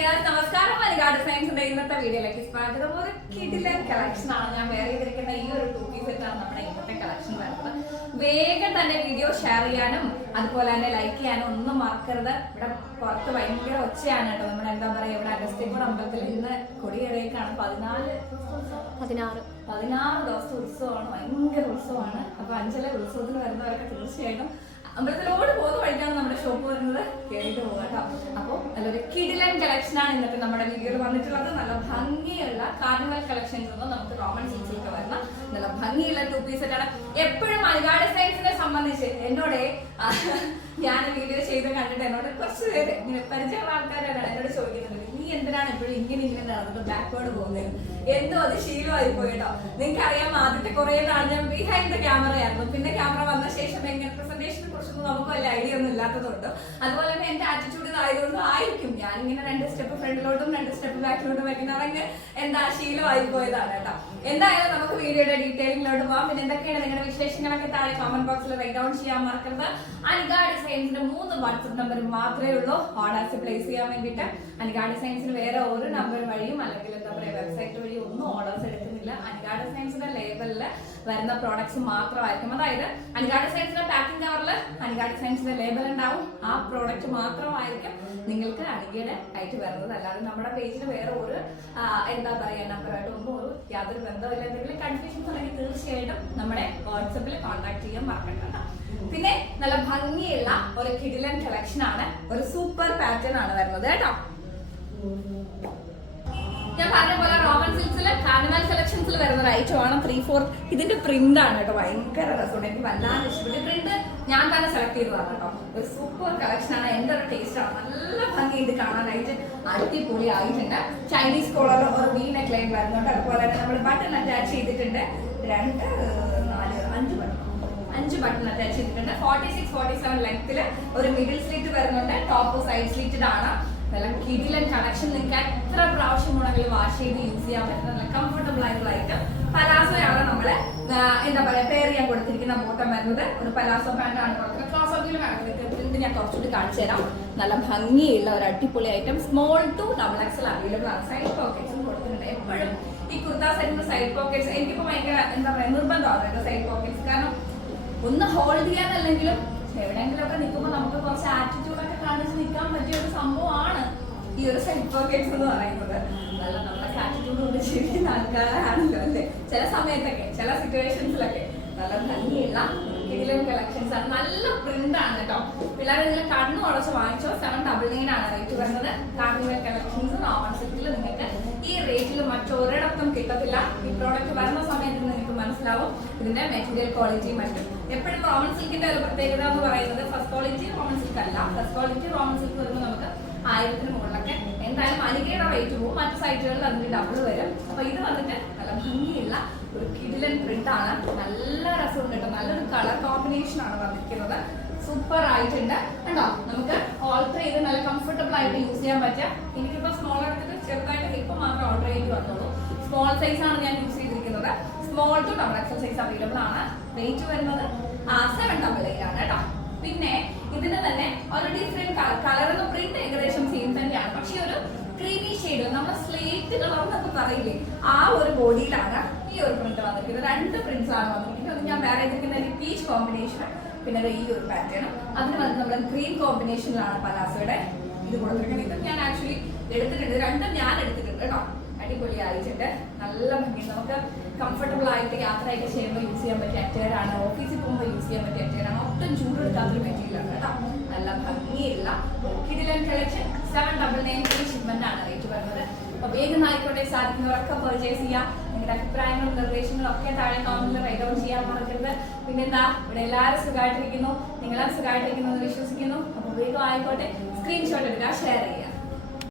Dears നമസ്കാരം. മലയാള സയൻസിന്റെ ഇന്നത്തെ വീഡിയോയിലേക്ക് സ്വാഗതം. ഒരു കിടിലൻ കളക്ഷൻ ആണ്. ഞാൻ വേറെ ചെയ്തിരിക്കുന്ന ഈ ഒരു ടൂ പീസ് സെറ്റാണ് നമ്മുടെ ഇന്നത്തെ കളക്ഷൻ വരുന്നത്. വേഗം തന്നെ വീഡിയോ ഷെയർ ചെയ്യാനും അതുപോലെ തന്നെ ലൈക്ക് ചെയ്യാനും ഒന്നും മറക്കരുത്. ഇവിടെ പുറത്ത് ഭയങ്കര ഒച്ചയാണ് കേട്ടോ. നമ്മുടെ എന്താ പറയാ ഇവിടെ അഗസ്ത്യപുരം അമ്പലത്തിൽ ഇന്ന് കൊടിയേറിയേക്കാണ്. പതിനാല് പതിനാറ്. പതിനാറ് ദിവസത്തെ ഉത്സവമാണ്. ഭയങ്കര ഉത്സവമാണ്. അപ്പൊ അഞ്ചല ഉത്സവത്തിന് വരുന്നവരൊക്കെ തീർച്ചയായിട്ടും അമ്പലത്തിലോട് വഴിക്കാണ് നമ്മുടെ ഷോപ്പ് വരുന്നത്. കേട്ടു പോകാം അപ്പൊ നല്ലൊരു കിടിലൻ കളക്ഷൻ ആണ് ഇന്നത്തെ നമ്മുടെ വീഡിയോയിൽ വന്നിട്ടുള്ളത്. നല്ല ഭംഗിയുള്ള കാർണിവൽ കളക്ഷൻസ് ഒന്നും നമുക്ക് റോമൻ സിൽസിലൊക്കെ വരുന്ന നല്ല ഭംഗിയുള്ള ടു പീസ് സെറ്റാണ് എപ്പോഴും മലയാള സൈൻസിനെ സംബന്ധിച്ച് എന്നോട് ഞാൻ വീഡിയോ ചെയ്ത് കണ്ടിട്ട് എന്നോട് കുറച്ച് പേര് ഇങ്ങനെ പരിചയമുള്ള ആൾക്കാരാണ് എന്നോട് ചോദിക്കുന്നുണ്ട്. നീ എന്തിനാണ് എപ്പോഴും ഇങ്ങനെ ഇങ്ങനെ നടന്നിട്ട് ബാക്ക്വേർഡ് പോകുന്നത്? എന്തോ അത് ശീലമായി പോയി കേട്ടോ. നിങ്ങൾക്ക് അറിയാം ആദ്യത്തെ കുറെ നാൾ ഞാൻ ബിഹൈൻഡ് ദ ക്യാമറ ആയിരുന്നു. പിന്നെ ക്യാമറ വന്ന ശേഷം എങ്ങനെ പ്രസന്റേഷനെ കുറിച്ചൊന്നും നമുക്ക് വലിയ ഐഡിയ ഒന്നും ഇല്ലാത്തതുകൊണ്ട് അതുപോലെ തന്നെ എന്റെ ആറ്റിറ്റ്യൂഡ് ആയതുകൊണ്ടും ആയിരിക്കും. ഞാൻ ഇങ്ങനെ രണ്ട് സ്റ്റെപ്പ് ഫ്രണ്ടിലോട്ടും രണ്ട് സ്റ്റെപ്പ് ബാക്കിലോട്ടും വെക്കുന്ന അതങ്ങ് എന്താ ശീലമായി പോയതാണ് കേട്ടോ. എന്തായാലും നമുക്ക് വീഡിയോയുടെ ഡീറ്റെയിലിങ്ങിലോട്ട് പോകാം പിന്നെ എന്തൊക്കെയാണ് നിങ്ങളുടെ വിശേഷങ്ങളൊക്കെ താഴെ കമന്റ് ബോക്സിൽ റൈറ്റ് ഡൗൺ ചെയ്യാൻ മറക്കരുത്. അനിക ഡിസൈൻസിന്റെ മൂന്ന് വാട്സപ്പ് നമ്പർ മാത്രമേ ഉള്ളൂ. ഓർഡേഴ്സ് പ്ലേസ് ചെയ്യാൻ വേണ്ടിയിട്ട്. അനുഗാഡ് ഡിസൈൻസിന് വേറെ ഒരു നമ്പർ വഴിയും അല്ലെങ്കിൽ എന്താ പറയുക വെബ്സൈറ്റ് വഴിയും ഒന്നും ഓർഡേഴ്സ് എടുക്കുന്നില്ല. അനുഗാഡ് ഡിസൈൻസിന്റെ ലേബലിൽ വരുന്ന പ്രോഡക്ട്സ് മാത്രമായിരിക്കും. അതായത് അനുഗാഡ് ഡിസൈൻസിന്റെ പാക്കിംഗ് കവറിൽ അനുഗാഡ് ഡിസൈൻസിന്റെ ലേബൽ ഉണ്ടാവും. ആ പ്രോഡക്റ്റ് മാത്രമായിരിക്കും നിങ്ങൾക്ക് അനികയുടെ ആയിട്ട് വരുന്നത്. അല്ലാതെ നമ്മുടെ പേജിൽ വേറെ ഒരു എന്താ പറയുക നമ്പറായിട്ട് ഒന്നും ഒരു യാതൊരു ബന്ധമില്ല എന്തെങ്കിലും കൺഫ്യൂഷൻസ് ഉണ്ടെങ്കിൽ തീർച്ചയായിട്ടും നമ്മുടെ വാട്സപ്പിൽ കോൺടാക്ട് ചെയ്യാൻ മറക്കണ്ട. പിന്നെ നല്ല ഭംഗിയുള്ള ഒരു കിടിലൻ കളക്ഷൻ ആണ്. ഒരു സൂപ്പർ പാറ്റേൺ ആണ് വരുന്നത് കേട്ടോ. ഞാൻ പറഞ്ഞ പോലെ റോമൻ സിൽസിൽ കാർണിവൽ കളക്ഷൻസിൽ വരുന്ന ഒരു ഐറ്റം ആണ് ത്രീ ഫോർ ഇതിന്റെ പ്രിന്റ് ആണ് കേട്ടോ ഭയങ്കര രസമുണ്ട്. എനിക്ക് വല്ലാതെ ഇഷ്ടപ്പെട്ടു. പ്രിന്റ് ഞാൻ തന്നെ സെലക്ട് ചെയ്തതാണ് കേട്ടോ. ഒരു സൂപ്പർ കളക്ഷൻ ആണ്. എന്റെ ഒരു ടേസ്റ്റ് ആണ്. നല്ല ഭംഗി ഇത് കാണാനായിട്ട്. അടിപൊളി ആയിട്ടുണ്ട് ചൈനീസ് കോളർ ഒരു വി നെക്ക് ലൈൻ വരുന്നുണ്ട്. അതുപോലെ തന്നെ നമ്മൾ ബട്ടൺ അറ്റാച്ച് ചെയ്തിട്ടുണ്ട്. രണ്ട് നാല് അഞ്ച് ബട്ടൺ അഞ്ച് ബട്ടൺ അറ്റാച്ച് ചെയ്തിട്ടുണ്ട്. ഫോർട്ടി സിക്സ് ഫോർട്ടി സെവൻ ലെങ്ത്തിൽ ഒരു മിഡിൽ സ്ലിറ്റ് വരുന്നുണ്ട്. ടോപ്പ് സൈഡ് സ്ലിറ്റഡ് ആണ് നല്ല കിടിലൻ കണക്ഷൻ നിങ്ങൾക്ക് എത്ര പ്രാവശ്യം ഉണ്ടെങ്കിലും വാഷ് ചെയ്ത് യൂസ് ചെയ്യാൻ പറ്റുന്ന നല്ല കംഫർട്ടബിൾ ആയിട്ടുള്ള ഐറ്റം പലാസോയാണ് നമ്മൾ എന്താ പറയാ പെയർ ചെയ്യാൻ കൊടുത്തിരിക്കുന്ന ബോട്ടം വരുന്നത് ഒരു പലാസോ പാന്റ് ആണ് കൊടുത്തിരിക്കുന്നത് ക്ലോസ് ഓഫിലും പ്രിന്റ് ഞാൻ കുറച്ചുകൂടി കാണിച്ചു തരാം. നല്ല ഭംഗിയുള്ള ഒരു അടിപൊളി item small to double XL available ആണ്. സൈഡ് പോക്കറ്റ്സും കൊടുത്തിട്ടുണ്ട് എപ്പോഴും. ഈ കുർത്ത സെറ്റിന്റെ സൈഡ് പോക്കറ്റ്സ് എനിക്കിപ്പോ ഭയങ്കര എന്താ പറയാ നിർബന്ധമാണ് സൈഡ് പോക്കറ്റ്സ് കാരണം ഒന്ന് ഹോൾഡ് ചെയ്യാനല്ലെങ്കിലും എവിടെയെങ്കിലും ഒക്കെ നിൽക്കുമ്പോൾ നമുക്ക് കുറച്ച് ആറ്റിറ്റ്യൂഡ് കാണിച്ച് നിൽക്കാൻ പറ്റിയ ഒരു സംഭവമാണ് ഈ ഒരു സെൽഫ് പോക്കറ്റ്സ് എന്ന് പറയുന്നത്. നല്ല നമ്മുടെ ആറ്റിറ്റ്യൂഡ് കൊണ്ട് ജീവിക്കുന്ന ആൾക്കാരാണല്ലോ അല്ലേ? ചില സമയത്തൊക്കെ ചില സിറ്റുവേഷൻസിലൊക്കെ നല്ല ഭംഗിയുള്ള ഏതെങ്കിലും കളക്ഷൻസ് ആണ്. നല്ല പ്രിന്റ് ആണ് കേട്ടോ. പിള്ളേർ ഇതിൽ കണ്ണു ഉടച്ച് വാങ്ങിച്ചോ? സെവൻ ഡബിൾ നയൻ ആണ് റേറ്റ് വരുന്നത്. കാർണിവൽ കളക്ഷൻസ് നോവൽ സെറ്റിൽ നിങ്ങൾക്ക് ഈ റേറ്റിൽ മറ്റൊരിടത്തും കിട്ടത്തില്ല. ഈ പ്രോഡക്റ്റ് വരുന്ന സമയത്ത് മനസ്സിലാവും ഇതിന്റെ മെറ്റീരിയൽ ക്വാളിറ്റി മറ്റും. എപ്പോഴും റോമൻ സിൽക്കിന്റെ ഒരു പ്രത്യേകത എന്ന് പറയുന്നത് ഫസ്റ്റ് ക്വാളിറ്റി റോമൻ സിൽക്ക് അല്ല. ഫസ്റ്റ് ക്വാളിറ്റി റോമൻ സിൽക്ക് വരുമ്പോൾ നമുക്ക് ആയിരത്തിന് മുകളിലൊക്കെ എന്തായാലും അലികയുടെ റേറ്റ് പോകും മറ്റു സൈറ്റുകളിൽ അതിന്റെ ഡബിൾ വരും. അപ്പൊ ഇത് വന്നിട്ട് നല്ല ഭംഗിയുള്ള ഒരു കിടിലൻ പ്രിന്റ് ആണ്. നല്ല രസം കേട്ടോ. നല്ലൊരു കളർ കോമ്പിനേഷൻ ആണ് വന്നിരിക്കുന്നത്. സൂപ്പർ ആയിട്ടുണ്ട്. കണ്ടോ? നമുക്ക് ഓൾട്ടർ ചെയ്ത് നല്ല കംഫർട്ടബിൾ ആയിട്ട് യൂസ് ചെയ്യാൻ പറ്റുക. എനിക്കിപ്പോ സ്മോൾ എടുത്തിട്ട് ചെറുതായിട്ട് ഹിപ്പ് മാത്രം ഓർഡർ ചെയ്ത് വന്നോളൂ. സ്മോൾ സൈസ് ആണ് ഞാൻ use small to double XL size available ആണ്. റേറ്റ് വരുന്നത് സെവൻ ഡബിൾ എയ്റ്റ് ആണ് കേട്ടോ. പിന്നെ ഇതിന് തന്നെ ഒരു ഡിഫറെന്റ് കളർ കളറിന് പ്രിന്റ് ഏകദേശം സെയിം തന്നെയാണ്. പക്ഷെ ഒരു ക്രീമി ഷെയ്ഡ് നമ്മൾ സ്ലേറ്റ് കളർ എന്നൊക്കെ പറയില്ലേ ആ ഒരു ബോഡിയിലാണ് ഈ ഒരു പ്രിന്റ് വന്നിരിക്കുന്നത്. രണ്ട് പ്രിന്റ്സ് ആണ് വന്നിരിക്കുന്നത്. ഞാൻ വേറെ ഇതിരിക്കുന്ന പീച്ച് കോമ്പിനേഷൻ പിന്നെ ഈ ഒരു പാറ്റേൺ അതിന് വന്ന് നമ്മുടെ ഗ്രീൻ കോമ്പിനേഷനിലാണ് പലാസോയുടെ ഇത് കൊടുത്തിരിക്കുന്നത്. ഞാൻ ആക്ച്വലി എടുത്തിട്ടുണ്ട്. രണ്ടും ഞാൻ എടുത്തിട്ടുണ്ട് കേട്ടോ. അടിപൊളിയായിട്ടുണ്ട് നല്ല ഭംഗി. നമുക്ക് കംഫർട്ടബിൾ ആയിട്ട് യാത്രയൊക്കെ ചെയ്യുമ്പോൾ യൂസ് ചെയ്യാൻ പറ്റിയ അറ്റയർ ആണ്. ഓഫീസിൽ പോകുമ്പോൾ യൂസ് ചെയ്യാൻ പറ്റിയ അറ്റയർ ആണ്. ഒട്ടും ചൂടെടുക്കാത്തൊരു മെറ്റീരിയൽ ആണ് കേട്ടോ. നല്ല ഭംഗിയുള്ള കിടിലൻ collection seven double nine three rate വരുന്നത്. അപ്പൊ വേഗം ആയിക്കോട്ടെ സാധിക്കുന്നവരൊക്കെ പെർച്ചേസ് ചെയ്യാം. നിങ്ങളുടെ അഭിപ്രായങ്ങളും നിർദ്ദേശങ്ങളും ഒക്കെ താഴെ കമന്റിൽ റൈറ്റ് ഔട്ട് ചെയ്യാൻ മറക്കരുത്. പിന്നെന്താ ഇവിടെ എല്ലാവരും സുഖമായിട്ടിരിക്കുന്നു. നിങ്ങളും സുഖമായിട്ടിരിക്കുന്നു എന്ന് വിശ്വസിക്കുന്നു. അപ്പൊ വേഗം ആയിക്കോട്ടെ സ്ക്രീൻഷോട്ട് എടുക്കുക ഷെയർ ചെയ്യുക.